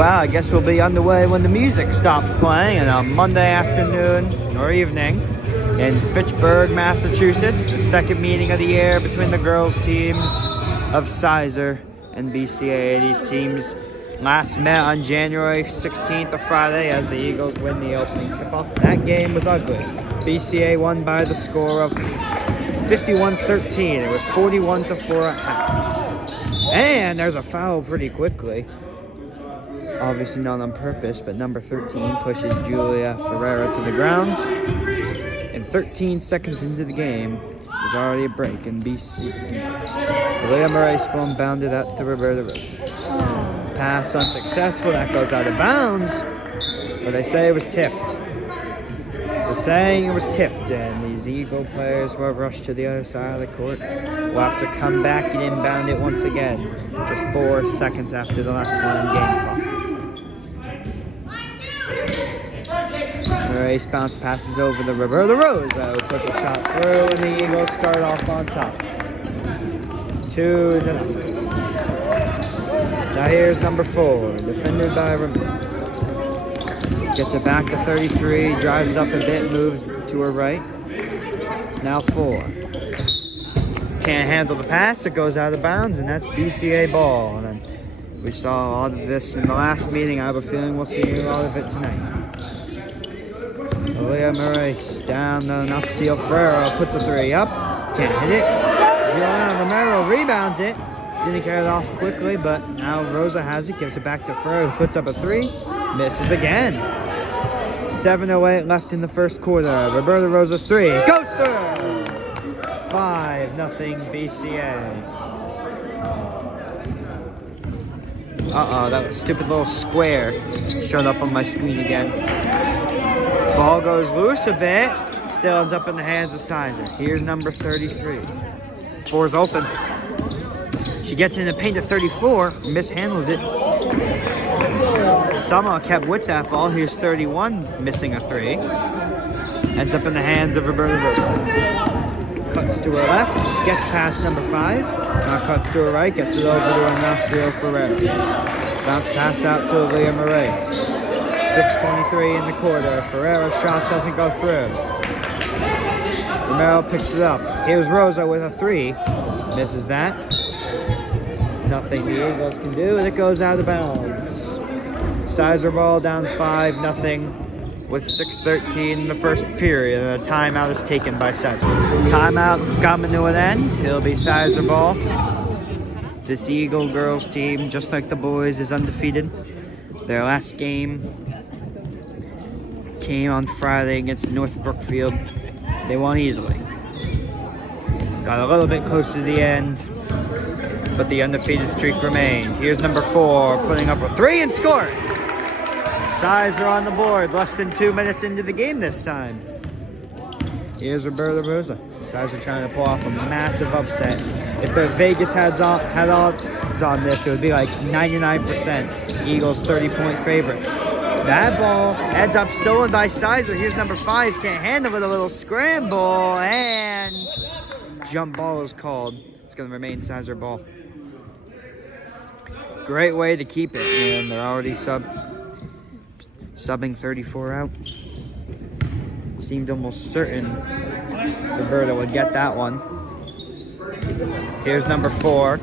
Well, I guess we'll be underway when the music stops playing on a Monday afternoon or evening in Fitchburg, Massachusetts. The second meeting of the year between the girls' teams of Sizer and BCA. These teams last met on January 16th, a Friday, as the Eagles win the opening tip-off. That game was ugly. BCA won by the score of 51-13. It was 41-4 at half. And there's a foul pretty quickly. Obviously not on purpose, but number 13 pushes Julia Ferreira to the ground. And 13 seconds into the game, there's already a break in BCA. Leah Murray spun bounded up to Roberta Rosa. Pass unsuccessful, that goes out of bounds. But they say it was tipped. They're saying it was tipped, and these Eagle players will rush to the other side of the court. We'll have to come back and inbound it once again, just 4 seconds after the last one in game clock. Murray's bounce passes over to Roberta Rosa, who took a shot through, and the Eagles start off on top. 2-0. Now here's number 4, defended by Roberta. Gets it back to 33, drives up a bit, moves to her right. Now 4. Can't handle the pass, it goes out of bounds, and that's BCA ball. And then we saw a lot of this in the last meeting. I have a feeling we'll see a lot of it tonight. Leah Murray down, now Seal Ferrero puts a 3 up. Can't hit it. Juliana Romero rebounds it. Didn't carry it off quickly, but now Rosa has it. Gives it back to Ferrero, who puts up a 3. Misses again. 7:08 left in the first quarter. Roberta Rosa's 3 goes through. 5-0 BCA. That was a stupid little square showed up on my screen again. Ball goes loose a bit. Still ends up in the hands of Sizer. Here's number 33. 4's open. She gets in the paint at 34. Mishandles it. Somehow kept with that ball. Here's 31, missing a 3. Ends up in the hands of Roberta Rosa. Cuts to her left, gets past number 5. Now cuts to her right, gets it over to Ignacio Ferreira. Bounce pass out to Leah Moraes. 6:23 in the quarter. Ferreira's shot doesn't go through. Romero picks it up. Here's Rosa with a 3. Misses that. Nothing the Eagles can do, and it goes out of bounds. Sizer ball down 5-0 with 6:13 in the first period. And a timeout is taken by Sizer. Timeout is coming to an end. It'll be Sizer ball. This Eagle girls team, just like the boys, is undefeated. Their last game came on Friday against North Brookfield. They won easily. Got a little bit close to the end, but the undefeated streak remained. Here's number 4, putting up a 3 and scoring. Sizer on the board, less than 2 minutes into the game this time. Here's Roberta Rosa. Sizer trying to pull off a massive upset. If the Vegas had odds on this, it would be like 99% Eagles 30-point favorites. That ball ends up stolen by Sizer. Here's number 5, can't handle it, a little scramble, and jump ball is called. It's going to remain Sizer ball. Great way to keep it, and they're already subbing 34 out. Seemed almost certain Roberta would get that one. Here's number 4.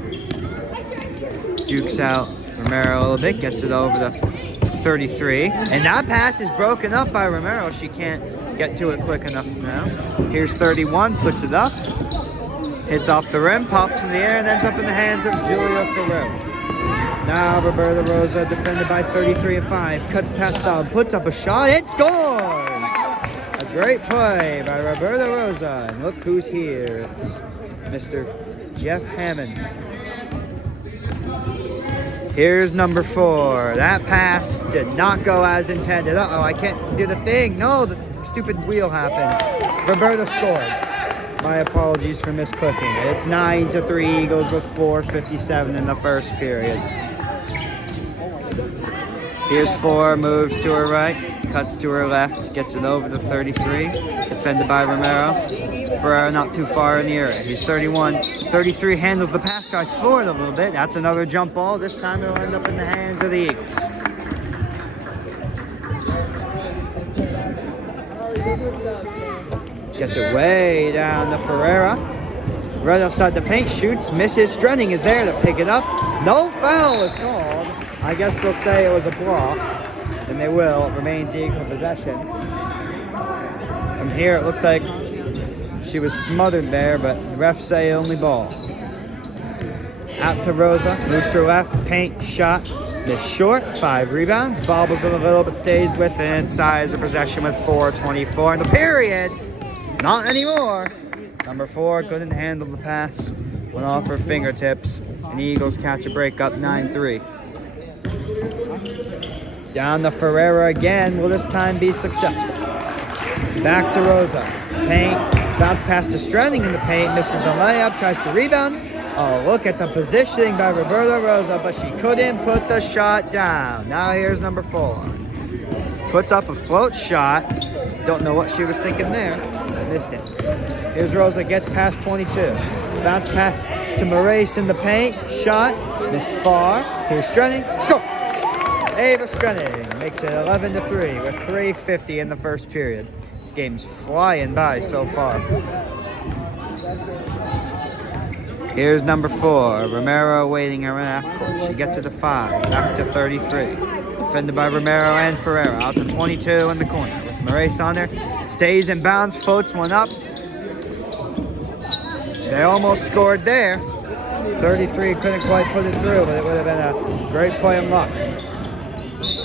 Jukes out Romero a little bit, gets it over to 33. And that pass is broken up by Romero. She can't get to it quick enough now. Here's 31, puts it up. Hits off the rim, pops in the air, and ends up in the hands of Julia Ferrero. Now Roberta Rosa, defended by 33 and 5, cuts past down, puts up a shot, and scores! A great play by Roberta Rosa, and look who's here. It's Mr. Jeff Hammond. Here's number 4. That pass did not go as intended. Uh-oh, I can't do the thing. No, the stupid wheel happened. Roberta scored. My apologies for misclicking it. It's 9-3 Eagles with 4:57 in the first period. Here's 4, moves to her right, cuts to her left, gets it over to 33. Defended by Romero. Ferreira not too far in the area. He's 31. 33 handles the pass, tries forward a little bit. That's another jump ball. This time it'll end up in the hands of the Eagles. Gets it way down to Ferreira. Right outside the paint, shoots, misses. Strenning is there to pick it up. No foul is called. I guess they'll say it was a block, and they will. It remains Eagle possession. From here, it looked like she was smothered there, but the refs say only ball. Out to Rosa, moves to her left, paint, shot, miss short, 5 rebounds, bobbles it a little but stays within size of possession with 4:24 in the period. Not anymore. Number 4 couldn't handle the pass, went off her fingertips, and the Eagles catch a break up 9-3. Down to Ferreira again, will this time be successful? Back to Rosa, paint, bounce pass to Strenning in the paint, misses the layup, tries to rebound. Oh, look at the positioning by Roberta Rosa, but she couldn't put the shot down. Now here's number 4. Puts up a float shot. Don't know what she was thinking there. Missed it. Here's Rosa, gets past 22. Bounce pass to Moraes in the paint. Shot, missed far. Here's Strenning. Score! Ava Strenning makes it 11-3 with 3:50 in the first period. This game's flying by so far. Here's number 4, Romero waiting around half court. She gets it to 5, back to 33. Defended by Romero and Ferreira. Out to 22 in the corner with Moraes on there. Stays in bounds, floats one up. They almost scored there. 33 couldn't quite put it through, but it would have been a great play of luck.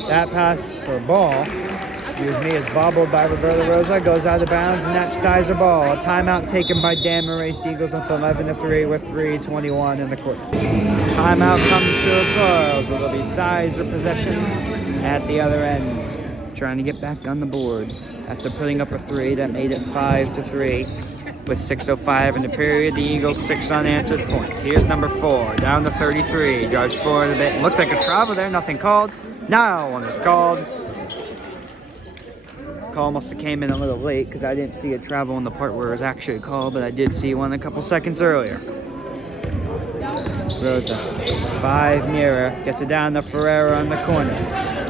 That pass, or ball, is bobbled by Roberta Rosa, goes out of bounds, and that sizer ball. A timeout taken by Dan Moraes. Eagles up 11-3 with 3:21 in the quarter. Timeout comes to a close. It'll be sizer possession at the other end. Trying to get back on the board after putting up a 3 that made it 5-3 with 6:05 in the period. The Eagles 6 unanswered points. Here's number 4, down to 33. Drives forward a bit. Looked like a travel there, nothing called. Now one is called. Call must have came in a little late because I didn't see a travel in the part where it was actually a call, but I did see one a couple seconds earlier. Rosa, 5 mirror, gets it down to Ferreira on the corner.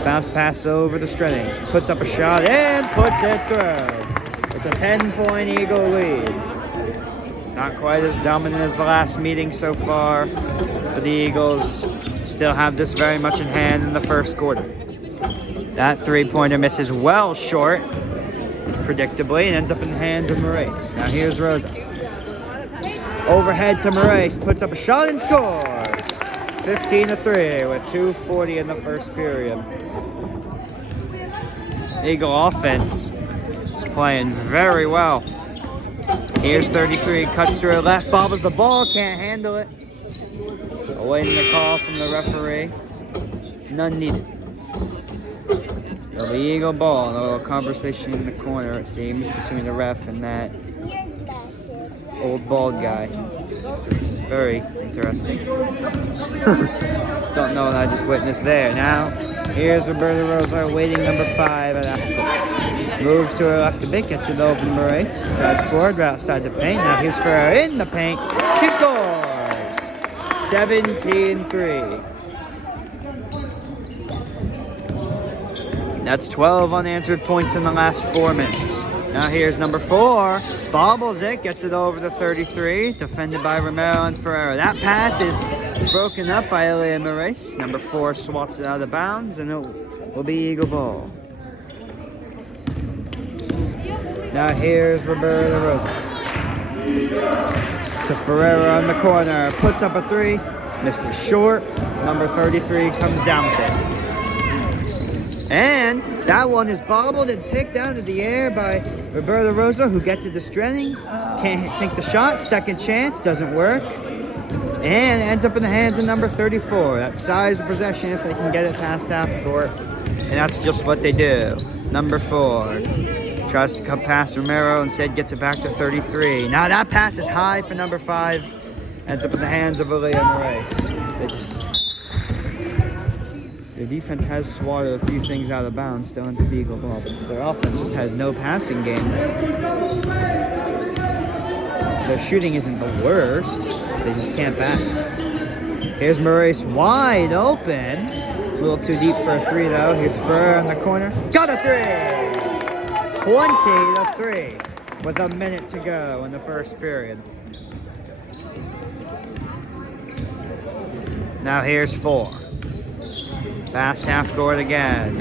Bounce pass over to Strenning, puts up a shot and puts it through. It's a 10-point Eagle lead. Not quite as dominant as the last meeting so far, but the Eagles still have this very much in hand in the first quarter. That 3-pointer misses well short, predictably, and ends up in the hands of Moraes. Now here's Rosa. Overhead to Moraes, puts up a shot and scores. 15-3 with 2:40 in the first period. Eagle offense is playing very well. Here's 33, cuts to her left, bobbles the ball, can't handle it. Awaiting the call from the referee. None needed. It'll be Eagle ball. A little conversation in the corner, it seems, between the ref and that old bald guy. It's very interesting. Don't know what I just witnessed there. Now, here's Roberta Rosa waiting number 5 at half. Moves to her left a bit, gets it over to Moraes. Drives forward, right outside the paint. Now here's Ferreira in the paint. She scores! 17-3. That's 12 unanswered points in the last 4 minutes. Now here's number 4. Bobbles it, gets it over to 33. Defended by Romero and Ferreira. That pass is broken up by Elia Moraes. Number 4 swats it out of bounds, and it will be Eagle ball. Now here's Roberta Rosa. To Ferreira on the corner. Puts up a 3. Missed it short. Number 33 comes down with it. And that one is bobbled and picked out of the air by Roberta Rosa, who gets it to Strenning. Can't sink the shot. Second chance. Doesn't work. And ends up in the hands of number 34. That size of possession if they can get it past half court. And that's just what they do. Number 4. Tries to come past Romero. Instead gets it back to 33. Now that pass is high for number 5. Ends up in the hands of Elia Moraes. Their defense has swatted a few things out of bounds, still ends up Eagle ball, but their offense just has no passing game. Their shooting isn't the worst, they just can't pass. Here's Moraes wide open. A little too deep for a 3 though. Here's Ferrer in the corner. Got a 3! 20-3. with a minute to go in the first period. Now here's 4. Fast half court again.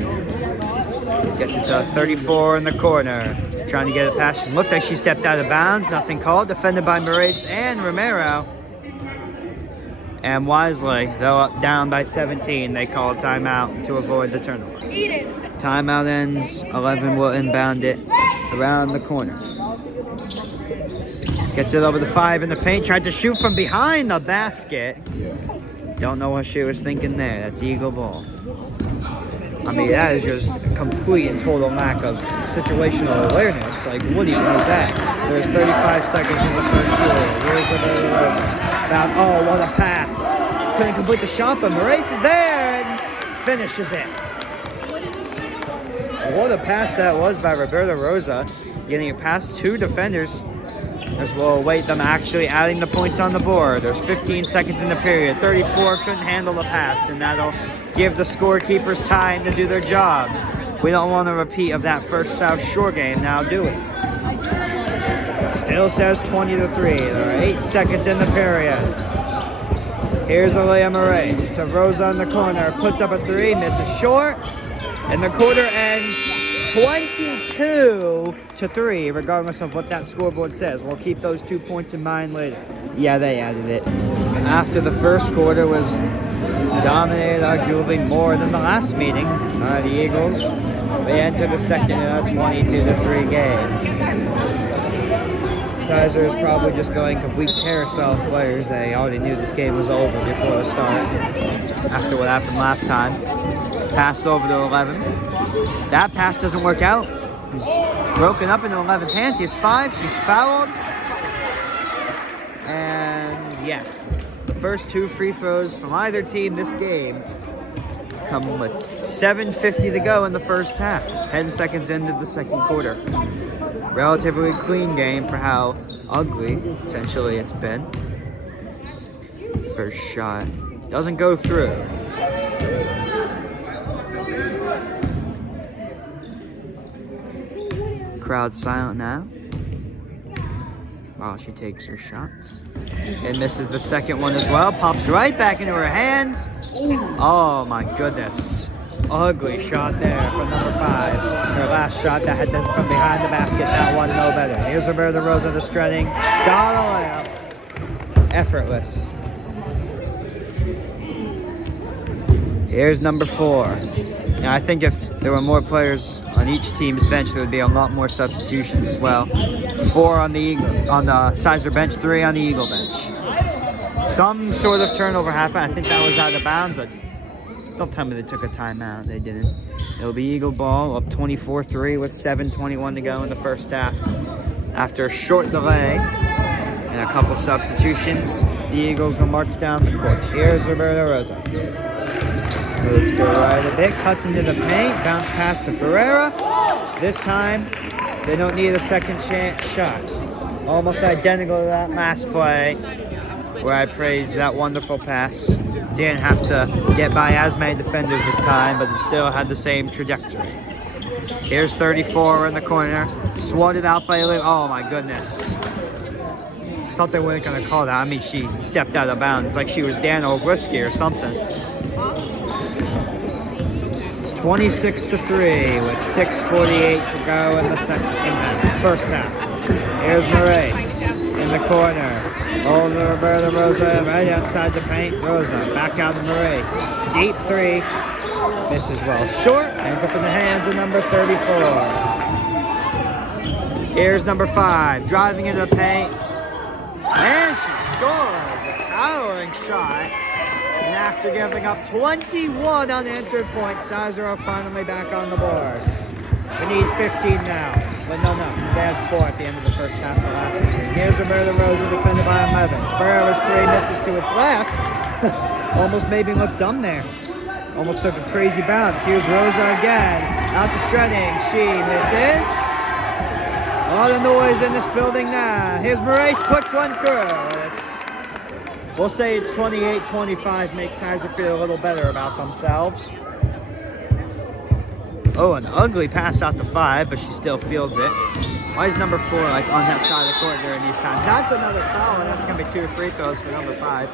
Gets it to 34 in the corner. Trying to get it past. Looked like she stepped out of bounds. Nothing called. Defended by Moraes and Romero. And wisely, though up down by 17, they call a timeout to avoid the turnover. Timeout ends. 11 will inbound it around the corner. Gets it over the 5 in the paint. Tried to shoot from behind the basket. Don't know what she was thinking there. That's Eagle ball. I mean, that is just a complete and total lack of situational awareness. Like, what even was that? There's 35 seconds in the first period. Where's the about, oh, what a pass. Couldn't complete the shot, but Moraes is there and finishes it. What a pass that was by Roberta Rosa. Getting it past 2 defenders. As we'll await them actually adding the points on the board. There's 15 seconds in the period. 34 couldn't handle the pass, and that'll give the scorekeepers time to do their job. We don't want a repeat of that first South Shore game. Now do it. Still says 20-3. There are 8 seconds in the period. Here's Alea Moraes to Rosa in the corner. Puts up a 3, misses short. And the quarter ends 22-3, regardless of what that scoreboard says. We'll keep those 2 points in mind later. Yeah, they added it. After the first quarter was dominated arguably more than the last meeting by the Eagles, they enter the second in a 22-3 game. Sizer is probably just going complete carousel of players. They already knew this game was over before the start, after what happened last time. Pass over to 11. That pass doesn't work out. He's broken up into 11's hands. He has 5. She's fouled. And yeah, the first 2 free throws from either team this game come with 7:50 to go in the first half. 10 seconds into the second quarter. Relatively clean game for how ugly, essentially, it's been. First shot doesn't go through. Crowd silent now while she takes her shots. And misses the second one as well. Pops right back into her hands. Oh my goodness. Ugly shot there from number 5. Her last shot that had been from behind the basket. That one no better. Here's Roberta Rosa, the strutting. Got a layup. Effortless. Here's number 4. Now, I think if there were more players on each team's bench, there would be a lot more substitutions as well. 4 on the Sizer bench, 3 on the Eagle bench. Some sort of turnover happened. I think that was out of bounds. Don't tell me they took a timeout. They didn't. It'll be Eagle ball up 24-3 with 7:21 to go in the first half. After a short delay and a couple substitutions, the Eagles will march down the court. Here's Roberta Rosa. Moves to right a bit, cuts into the paint, bounce pass to Ferreira. This time, they don't need a second chance shot. Almost identical to that last play, where I praised that wonderful pass. Didn't have to get by as many defenders this time, but it still had the same trajectory. Here's 34 in the corner, swatted out by oh my goodness. I thought they weren't going to call that. I mean, she stepped out of bounds like she was Dan O'Brisky or something. 26-3 with 6:48 to go in the first half. Here's Moraes in the corner. Over Roberta Rosa right outside the paint. Rosa back out to Moraes. Deep 3. Misses well short. Ends up in the hands of number 34. Here's number 5 driving into the paint. And she scores a towering shot. And after giving up 21 unanswered points, Sizer are finally back on the board. We need 15 now. But no, because they had 4 at the end of the first half of the last game. Here's Roberta Rosa defended by 11. Ferreira's 3 misses to its left. Almost made me look dumb there. Almost took a crazy bounce. Here's Rosa again. Out to Strutting. She misses. A lot of noise in this building now. Here's Moraes, puts one through. We'll say it's 28-25, makes Sizer feel a little better about themselves. Oh, an ugly pass out to 5, but she still fields it. Why is number 4 like on that side of the court during these times? That's another foul, and that's gonna be 2 free throws for number 5.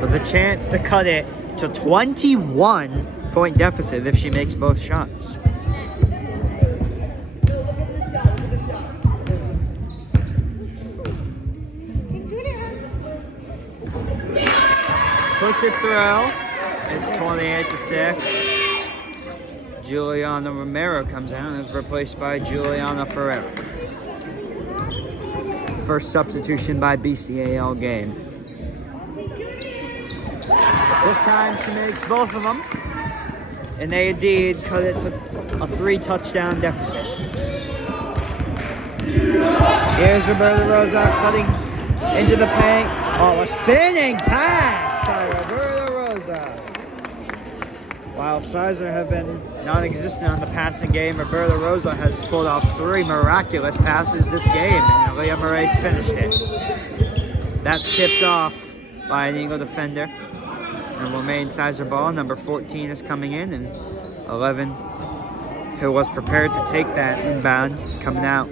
With a chance to cut it to 21-point deficit if she makes both shots. Puts it through. It's 28-6. Juliana Romero comes out and is replaced by Juliana Ferreira. First substitution by BCA all game. This time she makes both of them. And they indeed cut it to a 3-touchdown deficit. Here's Roberta Rosa cutting into the paint. Oh, a spinning pass by Roberta Rosa. While Sizer have been non-existent on the passing game, Roberta Rosa has pulled off 3 miraculous passes this game, and Leah Moraes finished it. That's tipped off by an Eagle defender. And will remain Sizer ball. Number 14 is coming in, and 11, who was prepared to take that inbound, is coming out.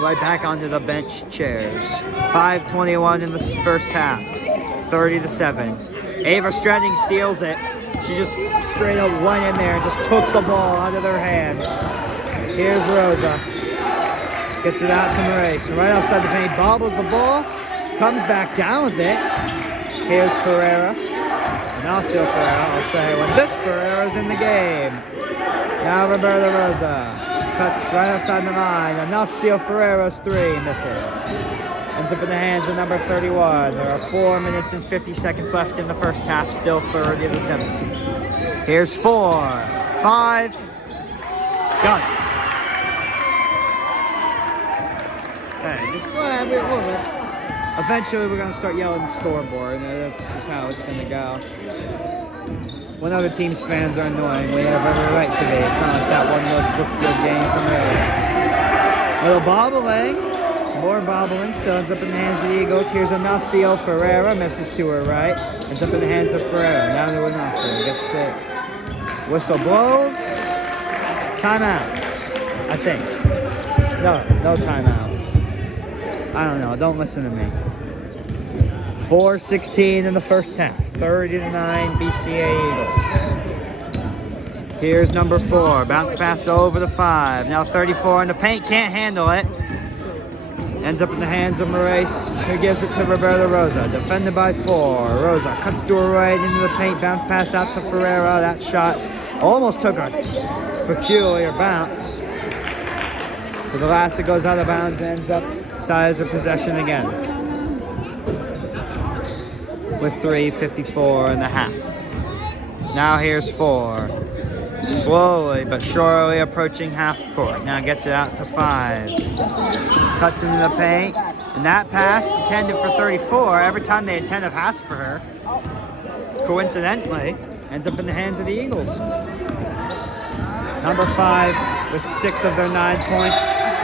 Right back onto the bench chairs. 5:21 in the first half. 30-7. Ava Stretting steals it. She just straight up went in there and just took the ball out of their hands. Here's Rosa. Gets it out to Moraes. Right outside the paint, bobbles the ball. Comes back down with it. Here's Ferreira. Ignacio Ferreira, I'll say, when this Ferreira's in the game. Now Roberta Rosa cuts right outside the line. Ignacio Ferreira's 3 misses. Ends up in the hands of number 31. There are 4 minutes and 50 seconds left in the first half, still 30-7. Here's 4, 5, got it. Okay, just go ahead, eventually we're going to start yelling the scoreboard, and that's just how it's going to go. When other teams' fans are annoying, we have every right to be. It's not like that one little Brookfield game from earlier. Little bobbling. More bobbling. Still ends up in the hands of the Eagles. Here's Ignacio Ferreira. Misses to her right. Ends up in the hands of Ferreira. Now to Ignacio. Gets it. Whistle blows. Timeout. I think. No timeout. I don't know. Don't listen to me. 4:16 in the first half. 30-9 BCA Eagles. Here's number 4. Bounce pass over the 5. Now 34 in the paint. Can't handle it. Ends up in the hands of Moraes, who gives it to Roberta Rosa. Defended by 4. Rosa cuts to her right into the paint. Bounce pass out to Ferreira. That shot almost took a peculiar bounce. But the last that goes out of bounds ends up Sizer possession again. With 3:54 in the half. Now here's 4. Slowly but surely approaching half court. Now gets it out to 5. Cuts into the paint. And that pass intended for 34. Every time they intend a pass for her, coincidentally, ends up in the hands of the Eagles. Number 5 with 6 of their 9 points.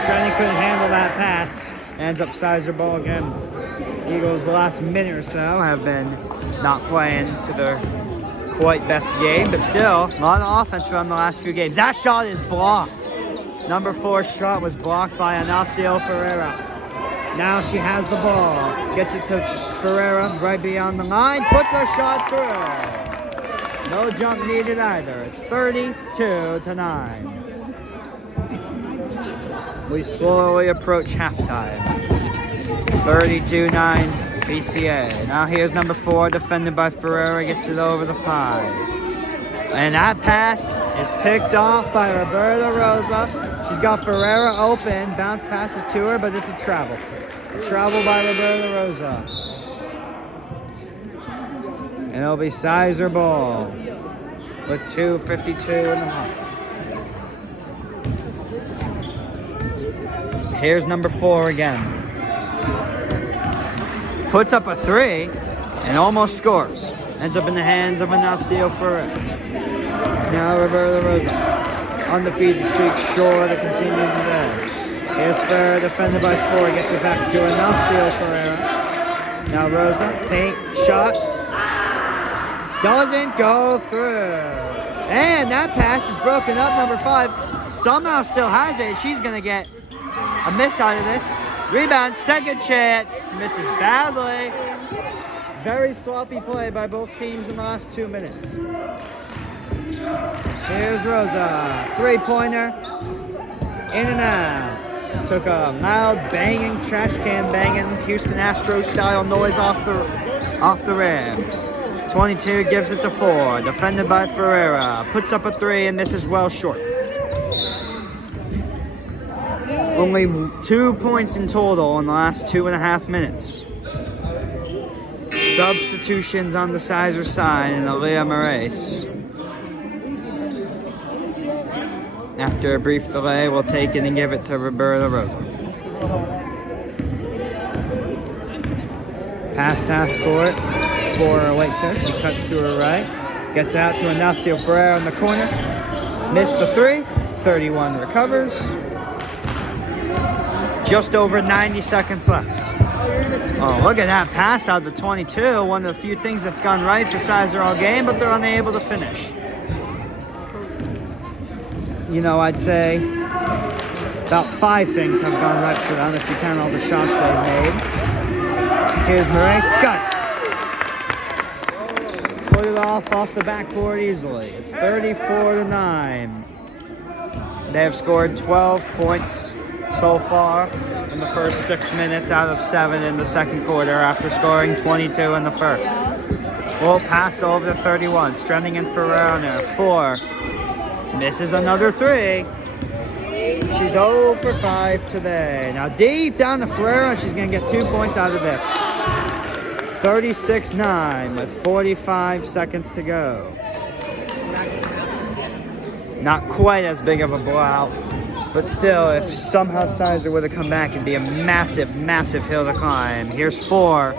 Strenny couldn't handle that pass. Ends up Sizer ball again. Eagles the last minute or so have been not playing to their quite best game, but still a lot of offense from the last few games. That shot is blocked. Number 4 shot was blocked by Ignacio Ferreira. Now she has the ball. Gets it to Ferreira right beyond the line. Puts her shot through. No jump needed either. It's 32-9. We slowly approach halftime. 32-9 BCA. Now here's number 4, defended by Ferreira, gets it over the 5. And that pass is picked off by Roberta Rosa. She's got Ferreira open. Bounce passes to her, but it's a travel. A travel by Roberta Rosa. And it'll be Sizer ball with 2:52 in the half. Here's number 4 again. Puts up a 3 and almost scores. Ends up in the hands of Ignacio Ferreira. Now Roberta Rosa. Undefeated streak sure to continue today. Here's Ferreira, defended by 4. Gets it back to Ignacio Ferreira. Now Rosa, paint, shot. Doesn't go through. And that pass is broken up, number 5. Somehow still has it. She's going to get a miss out of this. Rebound, second chance. Misses badly. Very sloppy play by both teams in the last 2 minutes. Here's Rosa. Three-pointer. In and out. Took a mild banging, trash can banging, Houston Astros style noise off the rim. 22 gives it to 4. Defended by Ferreira. Puts up a 3 and misses well short. Only 2 points in total in the last 2.5 minutes. Substitutions on the Sizer side and Aaliyah Moraes. After a brief delay, we'll take it and give it to Roberta Rosa. Past half court for Whiteside. She cuts to her right. Gets out to Ignacio Ferreira in the corner. Missed the 3. 31 recovers. Just over 90 seconds left. Oh, look at that pass out to 22. One of the few things that's gone right for Sizer all game, but they're unable to finish. You know, I'd say about 5 things have gone right for them if you count all the shots they've made. Here's Murray. Scott. Put it off the backboard easily. It's 34-9. They have scored 12 points so far in the first 6 minutes out of 7 in the second quarter after scoring 22 in the first. Full pass over to 31. Strending and Ferreira there. 4. Misses another 3. She's 0 for 5 today. Now deep down to Ferreira, she's going to get 2 points out of this. 36-9 with 45 seconds to go. Not quite as big of a blowout, but still, if somehow Sizer were to come back, it'd be a massive, massive hill to climb. Here's 4.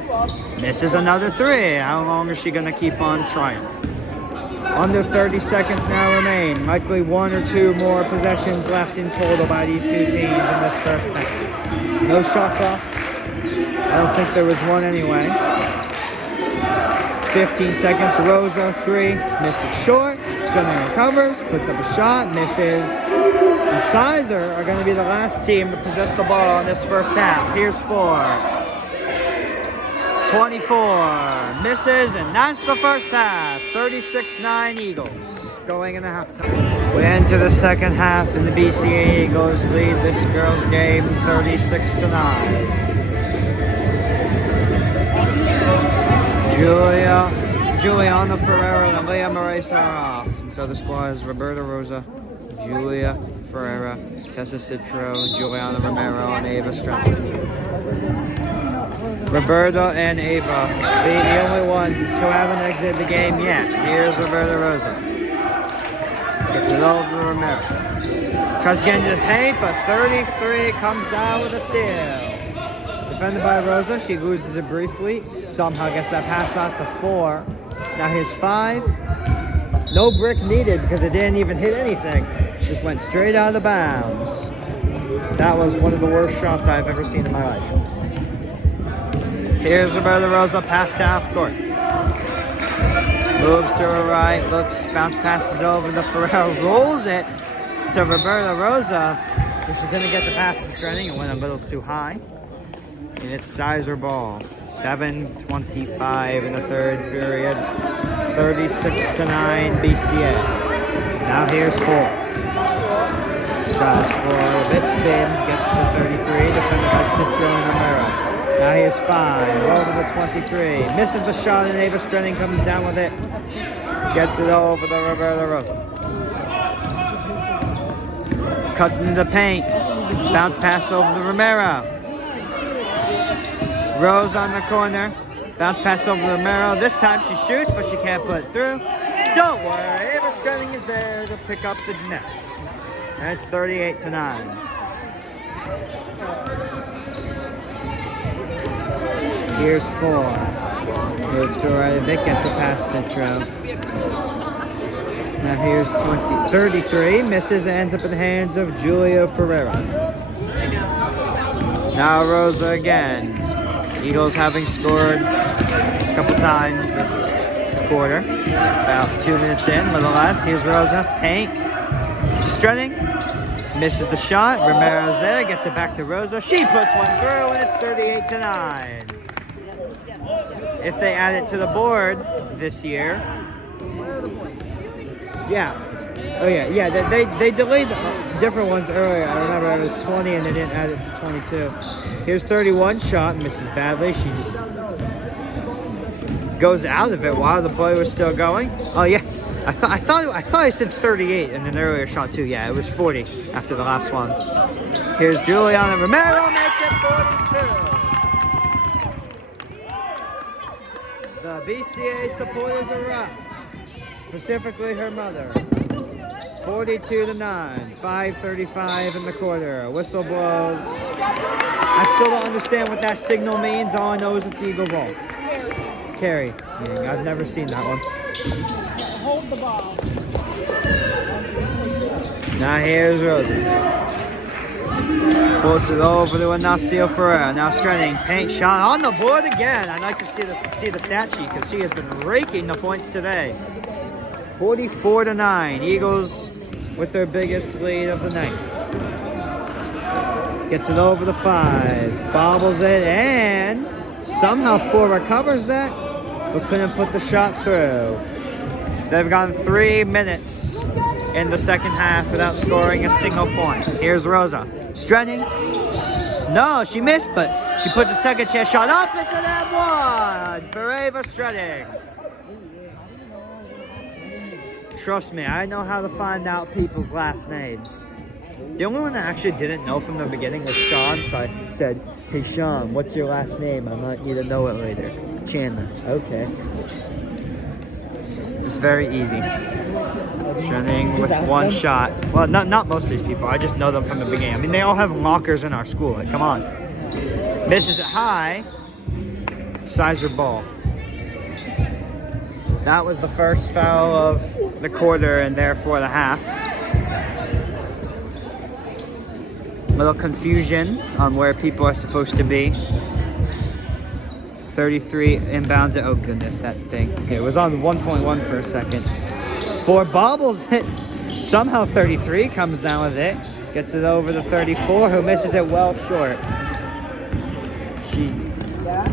Misses another 3. How long is she going to keep on trying? Under 30 seconds now remain. Likely 1 or 2 more possessions left in total by these 2 teams in this first half. No shot clock. I don't think there was one anyway. 15 seconds. Rosa, 3. Missed it short. Strending recovers. Puts up a shot. Misses. And Sizer are going to be the last team to possess the ball in this first half. Here's 4. 24 misses, and that's the first half. 36-9 Eagles going into halftime. We enter the second half, and the BCA Eagles lead this girls' game 36-9. Juliana Ferreira and Leah Moraes are off, and so the squad is Roberta Rosa, Julia Ferreira, Tessa Citro, Juliana Romero, and Ava Strand. Roberta and Ava, the only ones who haven't exited the game yet. Here's Roberta Rosa. Gets it over to Romero. Tries to get into the paint, but 33 comes down with a steal. Defended by Rosa, she loses it briefly. Somehow gets that pass out to 4. Now here's 5. No brick needed because it didn't even hit anything. Just went straight out of bounds. That was one of the worst shots I've ever seen in my life. Here's Roberta Rosa, past half court. Moves to her right, looks, bounce passes over to Ferreira, rolls it to Roberta Rosa. She's going to get the pass to Strending. It went a little too high. And it's Sizer ball. 7:25 in the third period. 36-9 BCA. Now here's 4. Tries for a bit, spins, gets to 33, defended by Citro and Romero. Now here's 5, over the 23. Misses the shot, and Ava Strending comes down with it. Gets it over to Roberta Rosa. Cuts into the paint. Bounce pass over to Romero. Rose on the corner. Bounce pass over to Romero. This time she shoots, but she can't put it through. Don't worry, Ava Strending is there to pick up the miss. And it's 38-9. Here's 4. Moves to right a bit, gets a pass Citro. Now here's 33. Misses, ends up in the hands of Julia Ferreira. Now Rosa again. Eagles having scored a couple times this quarter. About 2 minutes in, a little less. Here's Rosa, paint. She's strutting. Misses the shot. Romero's there, gets it back to Rosa. She puts one through, and it's 38-9. If they add it to the board this year. Yeah. Oh yeah. They delayed different ones earlier. I remember it was 20 and they didn't add it to 22. Here's 31 shot, misses badly. She just goes out of it while the play was still going. Oh yeah. I thought I said 38 in an earlier shot too. Yeah, it was 40 after the last one. Here's Juliana Romero, makes it 42. The BCA supporters erupt, specifically her mother. 42-9, 5:35 in the quarter. A whistle blows. I still don't understand what that signal means. All I know is it's Eagle ball. Carry. I've never seen that one. Hold the ball. Now here's Rosie. Floats it over to Ignacio Ferreira. Now straining, paint shot on the board again. I'd like to see the stat sheet because she has been raking the points today. 44-9. Eagles with their biggest lead of the night. Gets it over the 5. Bobbles it and somehow 4 recovers that, but couldn't put the shot through. They've gone 3 minutes in the second half without scoring a single point. Here's Rosa. Strutting. No, she missed, but she puts a second chance shot up into that one. Ferreira strutting. Trust me, I know how to find out people's last names. The only one that actually didn't know from the beginning was Sean, so I said, "Hey Sean, what's your last name? I might need to know it later." Chandler. Okay. It's very easy. Shunning with one shot. Well, not most of these people. I just know them from the beginning. I mean, they all have lockers in our school. Like, come on. Misses it high. Sizer ball. That was the first foul of the quarter and therefore the half. Little confusion on where people are supposed to be. 33 inbounds. Oh goodness, that thing. Okay, it was on 1.1 for a second. 4 bobbles it. Somehow 33 comes down with it. Gets it over the 34, who misses it well short. She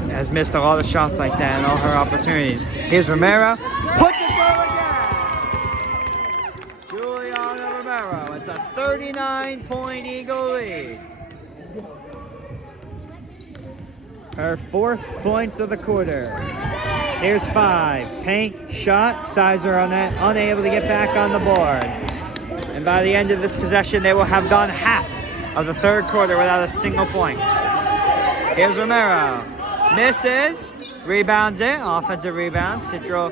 has missed a lot of shots like that and all her opportunities. Here's Romero. Puts it through again! Juliana Romero. It's a 39-point Eagle lead. Her 4th points of the quarter. Here's 5. Paint, shot, Sizer on it, unable to get back on the board. And by the end of this possession, they will have gone half of the 3rd quarter without a single point. Here's Romero. Misses, rebounds it, offensive rebound. Citro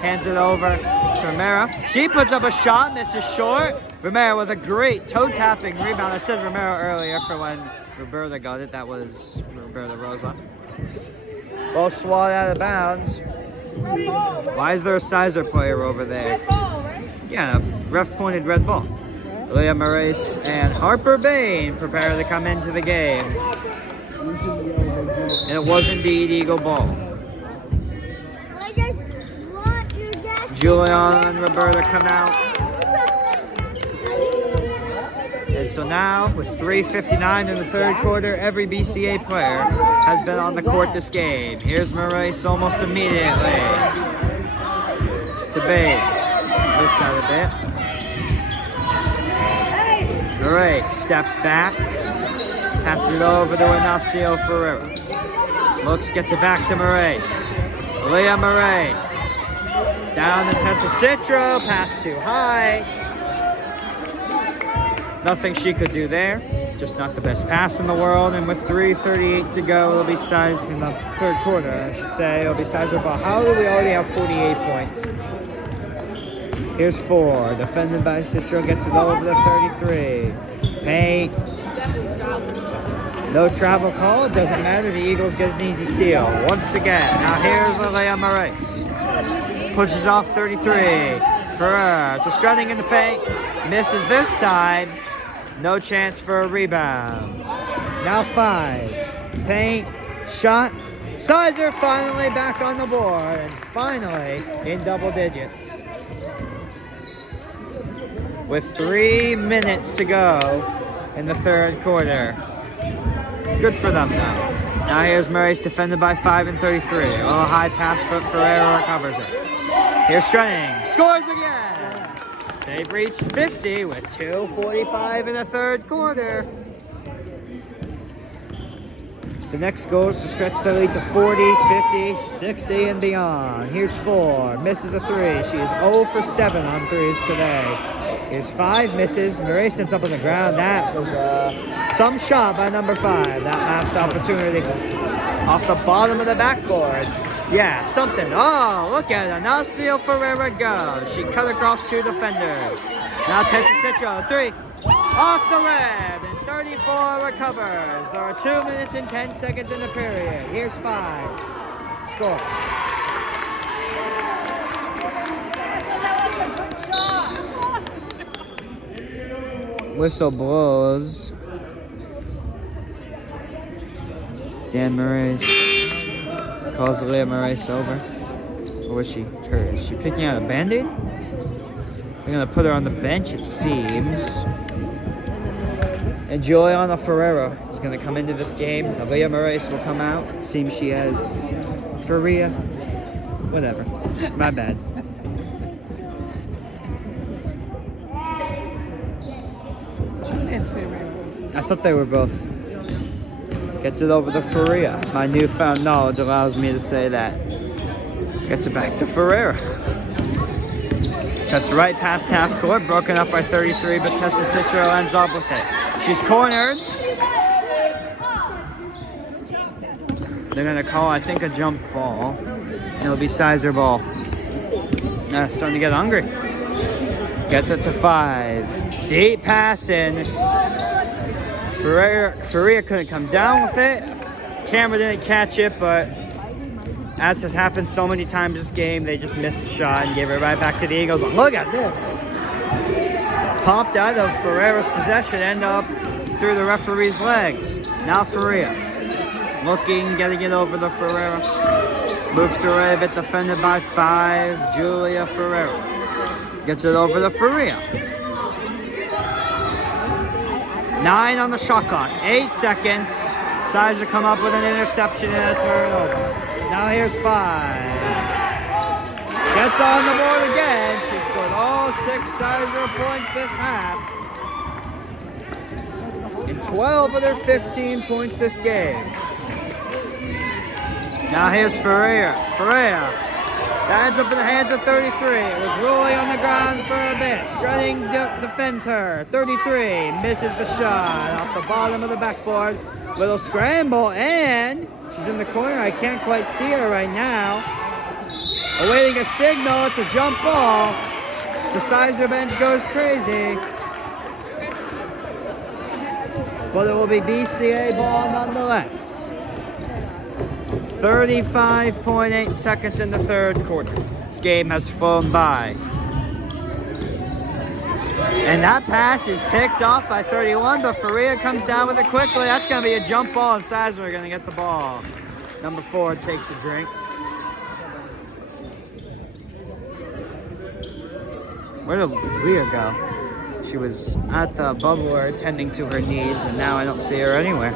hands it over to Romero. She puts up a shot, misses short. Romero with a great toe-tapping rebound. I said Romero earlier for when Roberta got it. That was Roberta Rosa. Ball swatted out of bounds. Why is there a Sizer player over there? Yeah, ref pointed red ball. Leah Moraes and Harper Bain prepare to come into the game. And it was indeed Eagle ball. Juliana and Roberta come out. And so now, with 3:59 in the 3rd quarter, every BCA player has been on the court this game. Here's Moraes almost immediately to Bain. Missed out a bit. Moraes steps back. Passes it over to Ignacio Ferreira. Looks, gets it back to Moraes. Leah Moraes. Down to Tessa Citro. Pass too high. Nothing she could do there. Just not the best pass in the world. And with 3:38 to go, it'll be size in the 3rd quarter, I should say. It'll be Sizer ball. How do we already have 48 points? Here's 4. Defended by Citro. Gets it over to 33. Paint. No travel call. It doesn't matter. The Eagles get an easy steal. Once again. Now here's Leah Moraes. Pushes off 33. Ferrer just strutting in the paint. Misses this time. No chance for a rebound. Now 5. Paint. Shot. Sizer finally back on the board and finally in double digits. With 3 minutes to go in the third quarter. Good for them though. Now here's Murray's defended by 5 and 33. A little high pass, but Ferreira recovers it. Here's Strenning, scores again! They've reached 50 with 2:45 in the third quarter. The next goal is to stretch the lead to 40, 50, 60, and beyond. Here's 4, misses a 3. She is 0 for 7 on threes today. Here's 5, misses. Murray sends up on the ground. That was some shot by number 5. That last opportunity off the bottom of the backboard. Yeah, something. Oh, look at it. Now Seal Ferreira goes. She cut across 2 defenders. Now Tessiciccio, 3. Off the rim, and 34 recovers. There are 2 minutes and 10 seconds in the period. Here's 5. Score. Whistle blows. Dan Murray calls Leah Murray over. Or was she hurt? Is she picking out a band-aid? They're gonna put her on the bench, it seems. And Juliana Ferreira is gonna come into this game. Leah Murray will come out. Seems she has Ferreira. Whatever. My bad. I thought they were both. Gets it over to Ferreira. My newfound knowledge allows me to say that. Gets it back to Ferreira. Cuts right past half court, broken up by 33, but Tessiciccio ends up with it. She's cornered. They're gonna call, I think, a jump ball. It'll be Sizer ball. Starting to get hungry. Gets it to 5. Deep pass in. Ferreira couldn't come down with it. Camera didn't catch it, but as has happened so many times this game, they just missed the shot and gave it right back to the Eagles. Look at this. Popped out of Ferreira's possession, end up through the referee's legs. Now Ferreira looking, getting it over to Ferreira. Moves to a bit, defended by 5, Julia Ferreira. Gets it over to Ferreira. 9 on the shot clock, 8 seconds. Sizer come up with an interception and a turnover. Now here's 5. Gets on the board again. She scored all 6 Sizer points this half. And 12 of their 15 points this game. Now here's Ferreira. That ends up in the hands of 33. It was rolling on the ground for a bit. Strenning defends her. 33 misses the shot off the bottom of the backboard. Little scramble, and she's in the corner. I can't quite see her right now. Awaiting a signal. It's a jump ball. The Sizer bench goes crazy. But it will be BCA ball nonetheless. 35.8 seconds in the third quarter. This game has flown by. And that pass is picked off by 31, but Ferreira comes down with it quickly. That's going to be a jump ball, and Sizer are going to get the ball. Number 4 takes a drink. Where did Leah go? She was at the bubbler tending to her needs, and now I don't see her anywhere.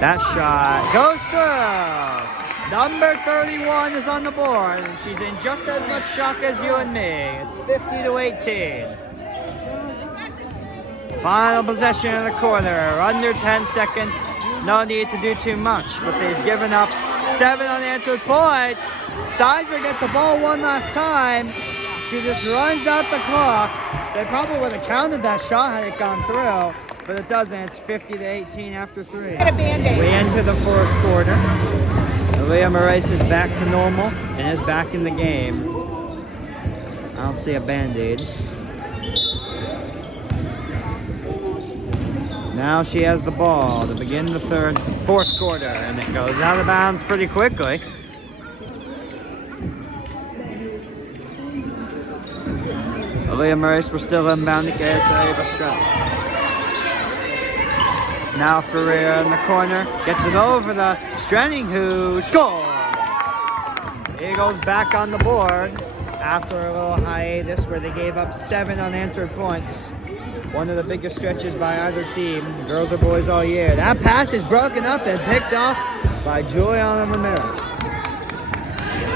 That shot goes through. Number 31 is on the board, and she's in just as much shock as you and me. It's 50-18. Final possession in the corner. Under 10 seconds. No need to do too much, but they've given up 7 unanswered points. Sizer gets the ball one last time. She just runs out the clock. They probably would have counted that shot had it gone through. But it doesn't. It's 50-18 after 3. We enter the fourth quarter. Leah Murray is back to normal and is back in the game. I don't see a band-aid. Now she has the ball to begin the fourth quarter, and it goes out of bounds pretty quickly. Leah Murray, we're still inbound to get it to Ava Stroud. Now Ferreira in the corner, gets it over the Strenning, who scores! Eagles back on the board after a little hiatus where they gave up 7 unanswered points. One of the biggest stretches by either team, girls or boys all year. That pass is broken up and picked off by Juliana Romero.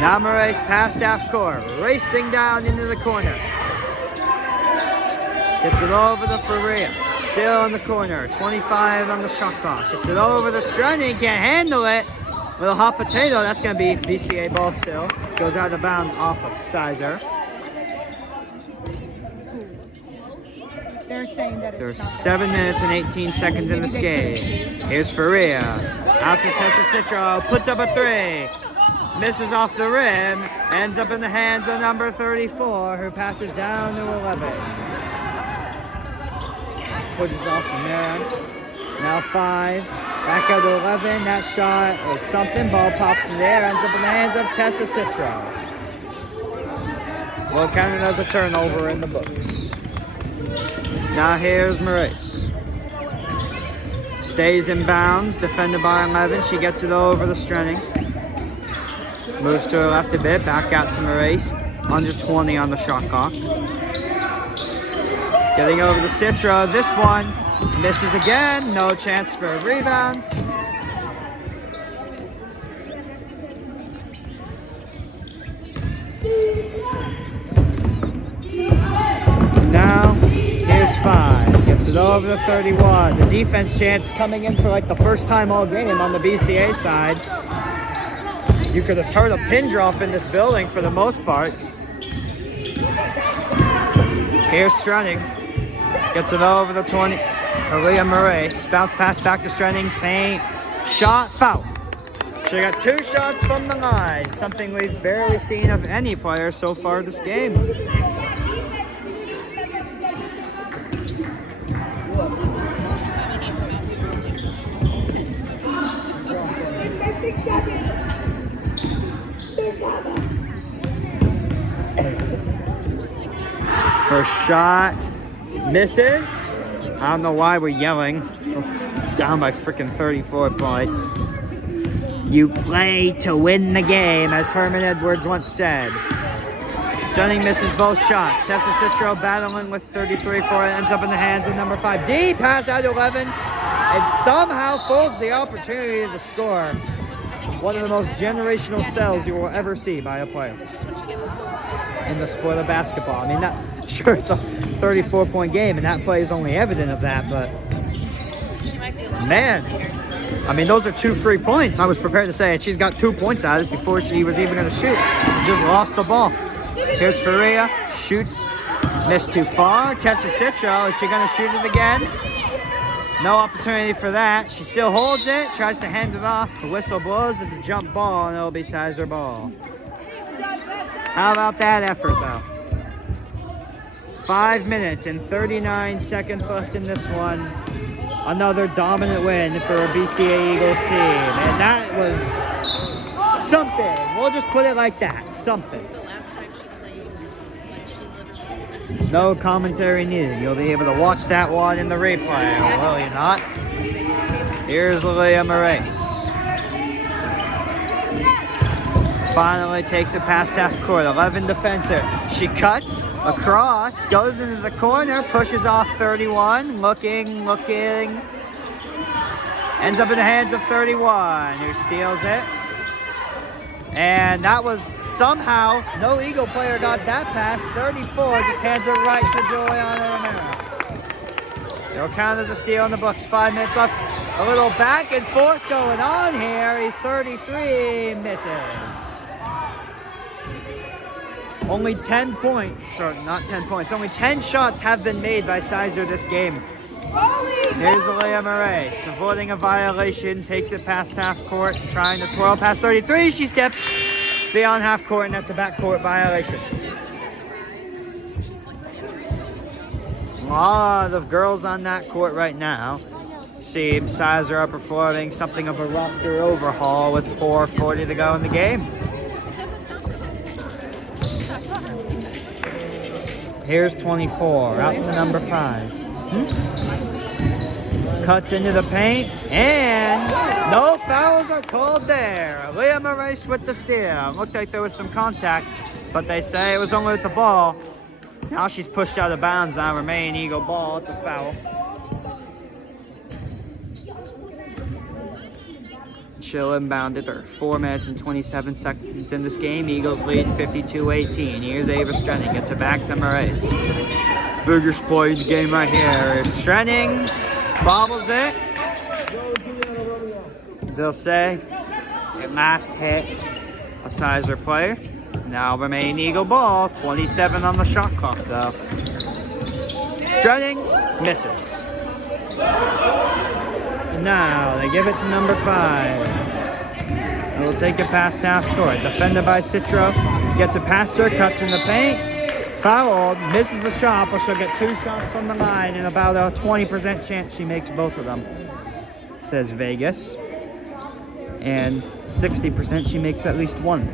Now Moraes past half court, racing down into the corner. Gets it over to Ferreira. Still in the corner, 25 on the shot clock. Gets it over the Strenning, can't handle it. Little hot potato, that's going to be BCA ball still. Goes out of bounds off of Sizer. They're saying that There's 7 minutes and 18 seconds in this game. Here's Ferreira. Out to Tessa Citro, puts up a 3. Misses off the rim, ends up in the hands of number 34, who passes down to 11. Pushes off from there. Now 5. Back out to 11. That shot was something. Ball pops in there. Ends up in the hands of Tessa Citro. Well, counted as a turnover in the books. Now here's Moraes. Stays in bounds. Defended by 11. She gets it over the Strenning. Moves to her left a bit. Back out to Moraes. Under 20 on the shot clock. Getting over to Citro. This one misses again. No chance for a rebound. Now, here's 5. Gets it over to 31. The defense chance coming in for like the first time all game on the BCA side. You could have heard a pin drop in this building for the most part. Here's Strenning. Gets it over the 20. Aaliyah Moraes. Bounce pass back to Strenning. Paint. Shot. Foul. She got 2 shots from the line. Something we've barely seen of any player so far this game. First shot. Misses. I don't know why we're yelling. Down by freaking 34 points. You play to win the game, as Herman Edwards once said. Strenning misses both shots. Tessa Citro battling with 33 for it. Ends up in the hands of number 5. D pass out to 11. And somehow folds the opportunity to score. One of the most generational sells you will ever see by a player in the sport of basketball. I mean, sure, it's a 34-point game, and that play is only evident of that, but man, I mean, those are 2 free points. I was prepared to say it. She's got 2 points out of this before she was even going to shoot. Just lost the ball. Here's Ferreira. Shoots. Missed too far. Tessa Citro. Is she going to shoot it again? No opportunity for that. She still holds it. Tries to hand it off. The whistle blows. It's a jump ball, and it'll be Sizer ball. How about that effort, though? 5 minutes and 39 seconds left in this one. Another dominant win for a BCA Eagles team. And that was something. We'll just put it like that. Something. No commentary needed. You'll be able to watch that one in the replay, will you not? Here's Aaliyah Moraes. Finally takes it past half court. 11 defender. She cuts across, goes into the corner, pushes off 31. Looking. Ends up in the hands of 31, who steals it. And that was somehow, no Eagle player got that pass. 34 just hands it right to Juliana Romero. It'll count as a steal in the books. 5 minutes left. A little back and forth going on here. He's 33, misses. Only 10 points, or not 10 points, only 10 shots have been made by Sizer this game. Here's Aaliyah Moraes, avoiding a violation, takes it past half court, trying to twirl past 33. She steps beyond half court, and that's a backcourt violation. A lot of girls on that court right now. See Sizer are performing something of a roster overhaul with 4:40 to go in the game. Here's 24, out to number 5. cuts into the paint, and no fouls are called there. Leah Moraes with the steal. Looked like there was some contact, but they say it was only with the ball. Now she's pushed out of bounds. Now remaining Eagle ball. It's a foul. She'll inbound it. There are 4 minutes and 27 seconds in this game. Eagles lead 52-18. Here's Ava Strenning. Gets it back to Moraes. Biggest play in the game right here. Strenning bobbles it. They'll say it last hit a Sizer player. Now remaining Eagle ball. 27 on the shot clock though. Strenning misses. And now they give it to number 5. It'll take it past half court. Defended by Citro. Gets it past her, cuts in the paint. Fouled, misses the shot, but she'll get 2 shots from the line and about a 20% chance she makes both of them, says Vegas. And 60% she makes at least one.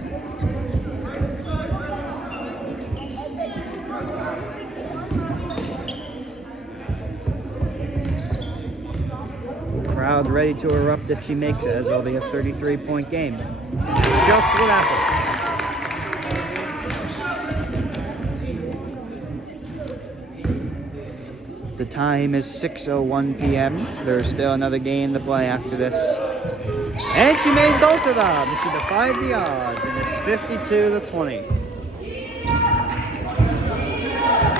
Crowd ready to erupt if she makes it, as it'll be a 33-point game. Just what happens. The time is 6:01 p.m. There's still another game to play after this. And she made both of them. She defied the odds, and it's 52-20.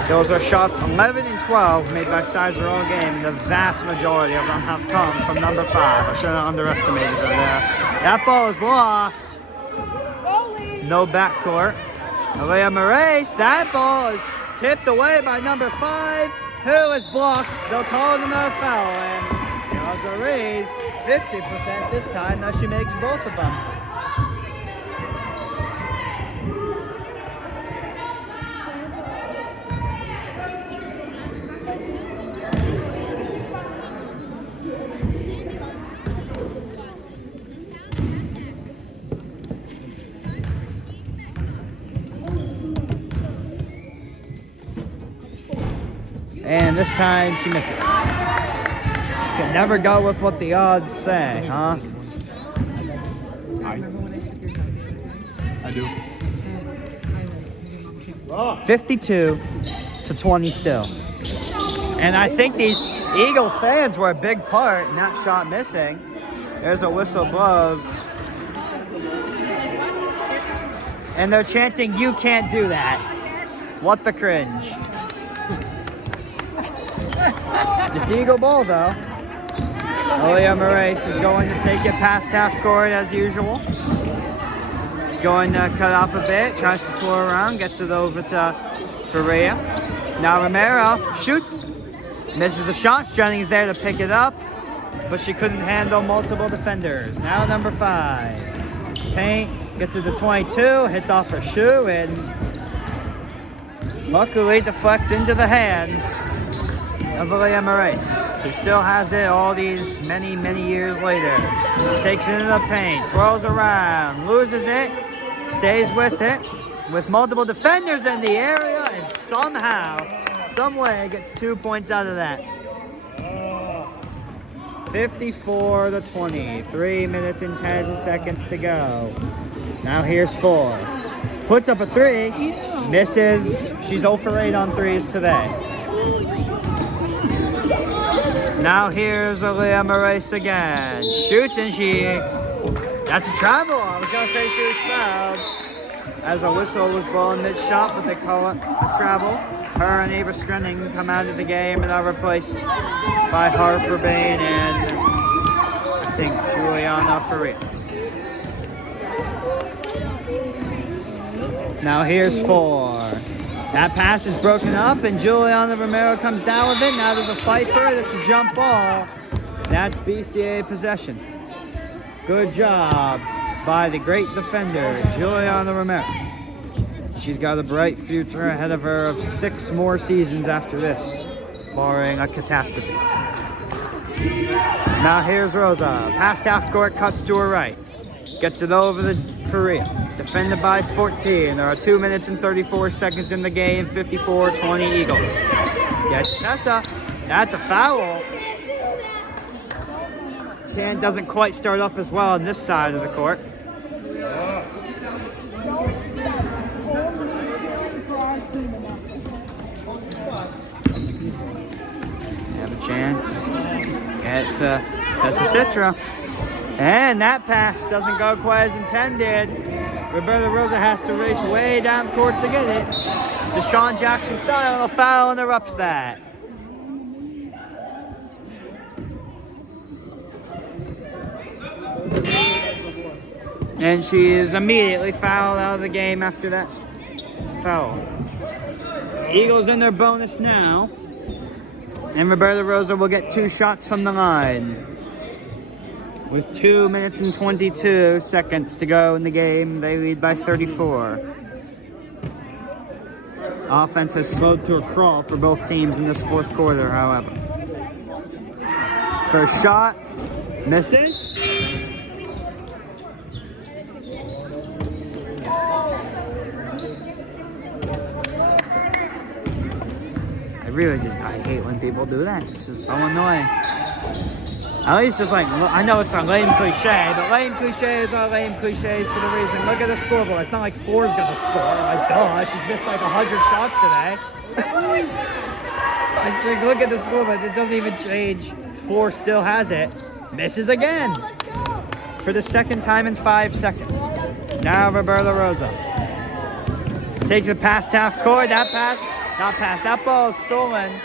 Those are shots 11 and 12 made by Sizer all game. The vast majority of them have come from number 5. I shouldn't have underestimated her there. That ball is lost. No backcourt. Leah Moraes, that ball is tipped away by number 5, who is blocked. They'll call it another foul, and the odds are raised 50% this time. Now she makes both of them. And this time she misses. She can never go with what the odds say, huh? I do. 52-20 still. And I think these Eagle fans were a big part in that shot missing. There's a whistle blows. And they're chanting, "You can't do that." What the cringe. It's Eagle ball though. Leah Moraes is going to take it past half court as usual. She's going to cut off a bit, tries to tour around, gets it over to Faria. Now Romero shoots, misses the shot. Strenning is there to pick it up, but she couldn't handle multiple defenders. Now number 5. Paint, gets it to 22, hits off her shoe, and luckily deflects into the hands of Leah Moraes, who still has it all these many years later. Takes it into the paint, twirls around, loses it, stays with it, with multiple defenders in the area, and somehow, some way gets 2 points out of that. 54-20, 3 minutes and 10 seconds to go. Now here's 4. Puts up a 3, misses. She's 0 for 8 on 3s today. Now here's Leah Moraes again. Shoots and that's a travel. I was going to say she was fouled as a whistle was blown mid-shot, but they call it a travel. Her and Ava Strenning come out of the game and are replaced by Harper Bain and I think Juliana Faria. Now here's 4. That pass is broken up, and Juliana Romero comes down with it. Now there's a fight for it. It's a jump ball. That's BCA possession. Good job by the great defender, Juliana Romero. She's got a bright future ahead of her of 6 more seasons after this, barring a catastrophe. Now here's Rosa. Past half court, cuts to her right. Gets it over the Faria. Defended by 14. There are 2 minutes and 34 seconds in the game. 54-20 Eagles. Gets Tessa. That's a foul. hand doesn't quite start up as well on this side of the court. Have a chance. Get to Citra. And that pass doesn't go quite as intended. Roberta Rosa has to race way down court to get it. Deshaun Jackson style, a foul interrupts that. And she is immediately fouled out of the game after that foul. Eagles in their bonus now. And Roberta Rosa will get 2 shots from the line. With 2 minutes and 22 seconds to go in the game, they lead by 34. Offense has slowed to a crawl for both teams in this fourth quarter, however. First shot, misses. I hate when people do that. It's just so annoying. At least just like, I know it's a lame cliche, but lame cliches are lame cliches for the reason. Look at the scoreboard. It's not like 4's gonna score. Like, duh, she's missed like 100 shots today. It's like, look at the scoreboard. It doesn't even change. 4 still has it. Misses again. For the second time in 5 seconds. Now Roberta Rosa. Takes it past half court. That pass. Not pass. That ball is stolen.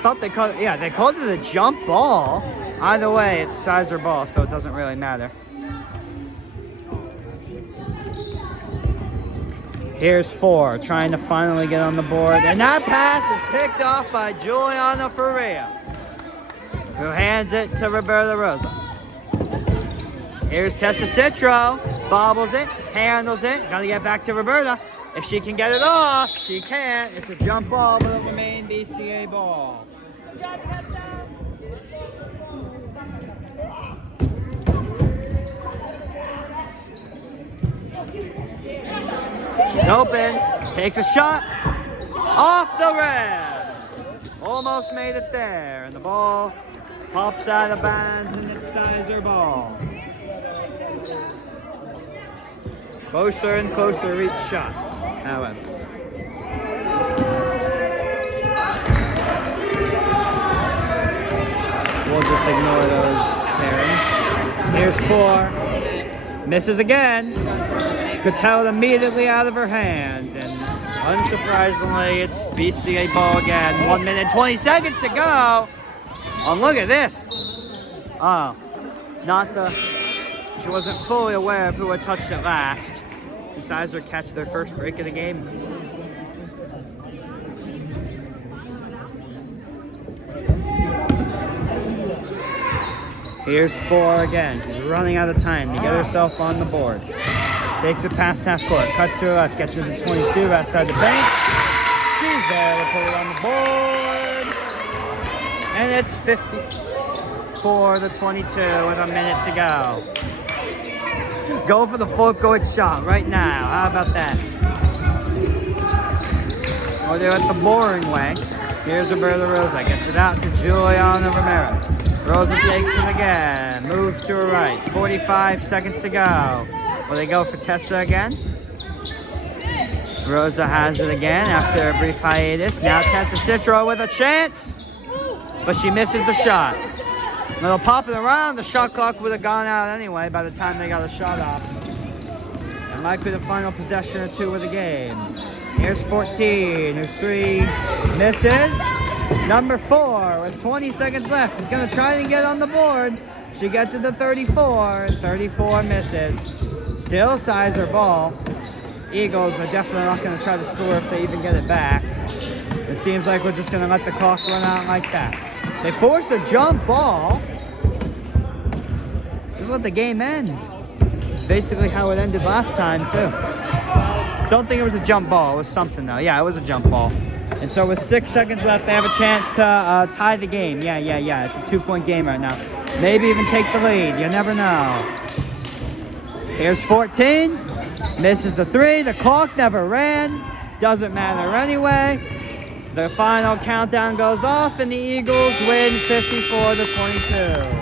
Thought they called it. Yeah, they called it a jump ball. Either way, it's Sizer ball, so it doesn't really matter. Here's 4, trying to finally get on the board. And that pass is picked off by Juliana Faria, who hands it to Roberta Rosa. Here's Tessa Citro. Bobbles it, handles it. Gotta get back to Roberta. If she can get it off, she can't. It's a jump ball, but it'll remain BCA ball. Good job, Tessa. She's open, takes a shot, off the rim. Almost made it there, and the ball pops out of bounds, and it's Sizer ball. Closer and closer each shot, however. We'll just ignore those pairings. Here's 4. Misses again. Could tell it immediately out of her hands. And unsurprisingly, it's BCA ball again. 1 minute, 20 seconds to go. Oh, look at this. Oh, she wasn't fully aware of who had touched it last. The Sizer catch their first break of the game. Here's 4 again. She's running out of time to get herself on the board. Takes it past half court. Cuts to her left. Gets it to 22 outside the paint. She's there to put it on the board. And it's 54-22 with a minute to go. Go for the full court shot right now. How about that? Or do it the boring way. Here's Roberta Rosa. Gets it out to Juliana Romero. Rosa takes it again. Moves to her right. 45 seconds to go. Will they go for Tessa again? Rosa has it again after a brief hiatus. Now Tessa Citro with a chance. But she misses the shot. They'll pop it around. The shot clock would have gone out anyway by the time they got a shot off. It might be the final possession or 2 of the game. Here's 14, who's 3 misses. Number 4 with 20 seconds left is going to try and get on the board. She gets it to 34, and 34 misses. Still Sizer ball. Eagles are definitely not going to try to score if they even get it back. It seems like we're just going to let the clock run out like that. They forced a jump ball. Just let the game end. It's basically how it ended last time, too. Don't think it was a jump ball. It was something, though. Yeah, it was a jump ball. And so with 6 seconds left, they have a chance to tie the game. Yeah. It's a 2-point game right now. Maybe even take the lead. You never know. Here's 14. Misses the 3. The clock never ran. Doesn't matter anyway. The final countdown goes off and the Eagles win 54-22.